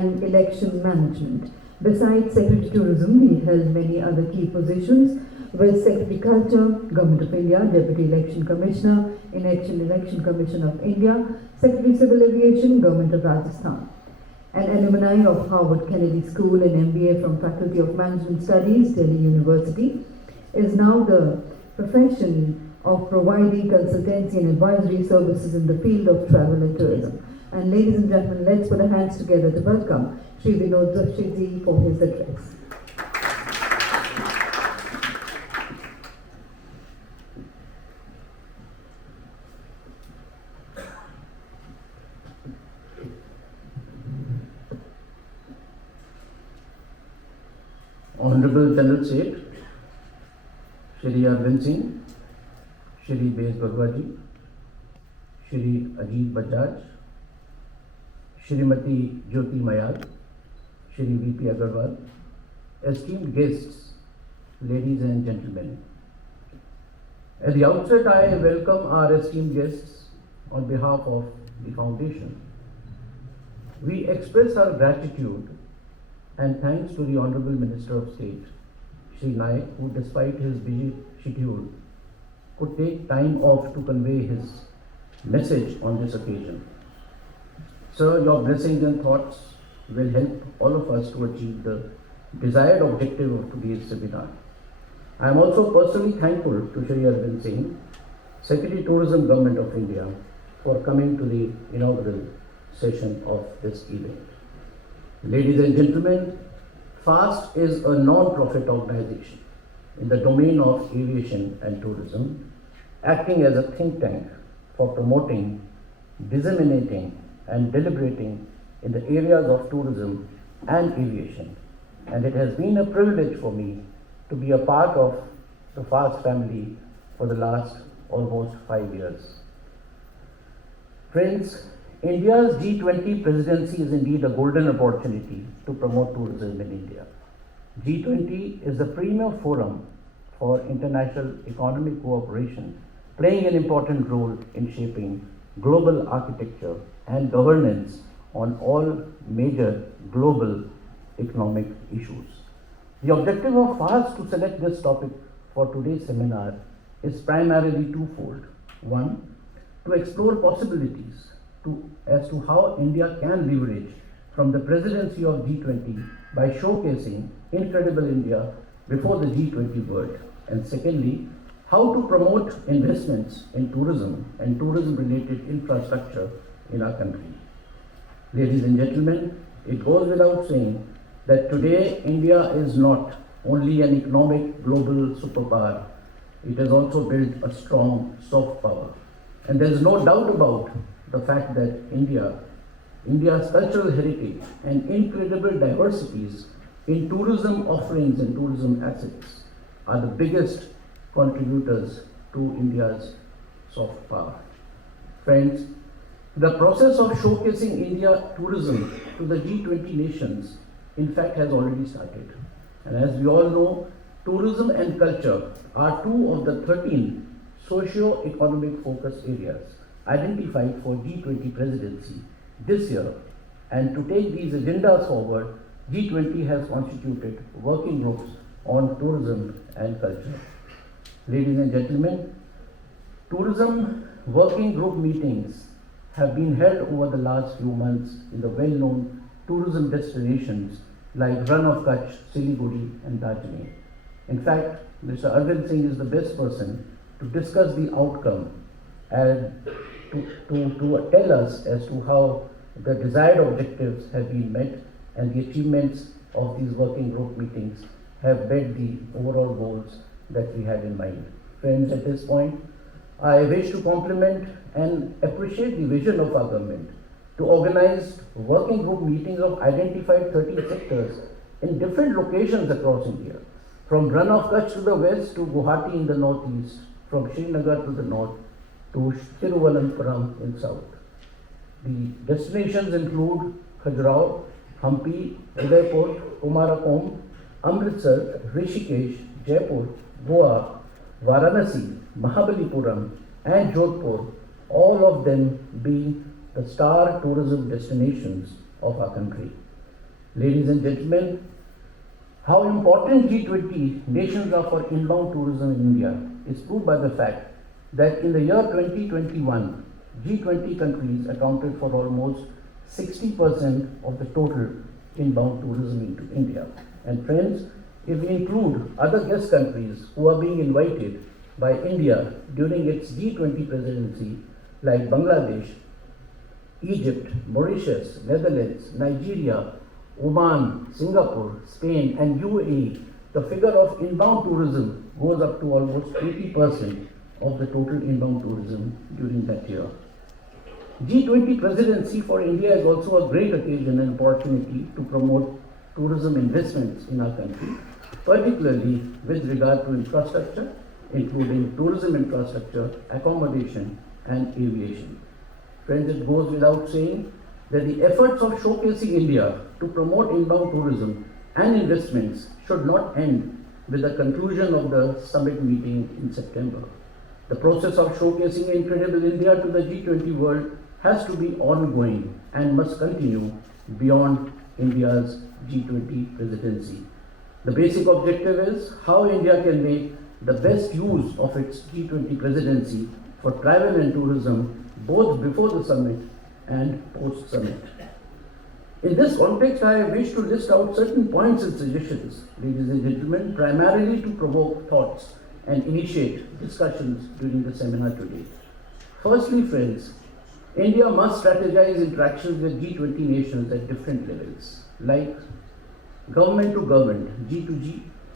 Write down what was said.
and election management. Besides Secretary Tourism, he held many other key positions with Secretary Culture, Government of India, Deputy Election Commissioner, Election Commission of India, Secretary Civil Aviation, Government of Rajasthan. An alumni of Harvard Kennedy School and MBA from Faculty of Management Studies, Delhi University, is now the profession of providing consultancy and advisory services in the field of travel and tourism. And ladies and gentlemen, let's put our hands together to welcome Shri Vinod Zutshi for his address. Honorable General Seth, Shri Arvind Singh, Shri Bez Barwaji, Shri Ajit Bajaj, Shrimati Jyoti Mayal, Shri V.P. Agarwal, esteemed guests, ladies and gentlemen. At the outset, I welcome our esteemed guests on behalf of the Foundation. We express our gratitude and thanks to the Honorable Minister of State, Shri Naik, who despite his busy schedule could take time off to convey his message on this occasion. Sir, your blessings and thoughts will help all of us to achieve the desired objective of today's seminar. I am also personally thankful to Shri Arvind Singh, Secretary Tourism, Government of India, for coming to the inaugural session of this event. Ladies and gentlemen, FAST is a non-profit organization in the domain of aviation and tourism, acting as a think tank for promoting, disseminating, and deliberating in the areas of tourism and aviation. And it has been a privilege for me to be a part of the FAST family for the last almost 5 years. Friends, India's G20 presidency is indeed a golden opportunity to promote tourism in India. G20 is the premier forum for international economic cooperation, playing an important role in shaping global architecture and governance on all major global economic issues. The objective of FAST to select this topic for today's seminar is primarily twofold. One, to explore possibilities as to how India can leverage from the presidency of G20 by showcasing incredible India before the G20 world. And secondly, how to promote investments in tourism and tourism-related infrastructure in our country. Ladies and gentlemen, it goes without saying that today India is not only an economic global superpower, it has also built a strong soft power. And there is no doubt about the fact that India's cultural heritage and incredible diversities in tourism offerings and tourism assets are the biggest contributors to India's soft power. Friends, the process of showcasing India tourism to the G20 nations in fact has already started. And as we all know, tourism and culture are two of the 13 socio-economic focus areas identified for G20 presidency this year, and to take these agendas forward, G20 has constituted working groups on tourism and culture. Ladies and gentlemen, tourism working group meetings have been held over the last few months in the well-known tourism destinations like Run of Kutch, Siliguri and Darjeeling. In fact, Mr. Arvind Singh is the best person to discuss the outcome and to tell us as to how the desired objectives have been met and the achievements of these working group meetings have met the overall goals that we had in mind. Friends, at this point, I wish to compliment and appreciate the vision of our government to organize working group meetings of identified 13 sectors in different locations across India, from Run of Kutch to the west to Guwahati in the northeast, from Srinagar to the north to Thiruvananthapuram in south. The destinations include Khajuraho, Hampi, Udaipur, Kumarakom, Amritsar, Rishikesh, Jaipur, Goa, Varanasi, Mahabalipuram and Jodhpur, all of them being the star tourism destinations of our country. Ladies and gentlemen, how important G20 nations are for inbound tourism in India is proved by the fact that in the year 2021, G20 countries accounted for almost 60% of the total inbound tourism into India. And friends, if we include other guest countries who are being invited by India during its G20 presidency, like Bangladesh, Egypt, Mauritius, Netherlands, Nigeria, Oman, Singapore, Spain, and UAE, the figure of inbound tourism goes up to almost 80% of the total inbound tourism during that year. G20 presidency for India is also a great occasion and opportunity to promote tourism investments in our country, particularly with regard to infrastructure, including tourism infrastructure, accommodation, and aviation. Friends, it goes without saying that the efforts of showcasing India to promote inbound tourism and investments should not end with the conclusion of the summit meeting in September. The process of showcasing incredible India to the G20 world has to be ongoing and must continue beyond India's G20 presidency. The basic objective is how India can make the best use of its G20 presidency for travel and tourism both before the summit and post-summit. In this context, I wish to list out certain points and suggestions, ladies and gentlemen, primarily to provoke thoughts and initiate discussions during the seminar today. Firstly, friends, India must strategize interactions with G20 nations at different levels, like government to government, G2G,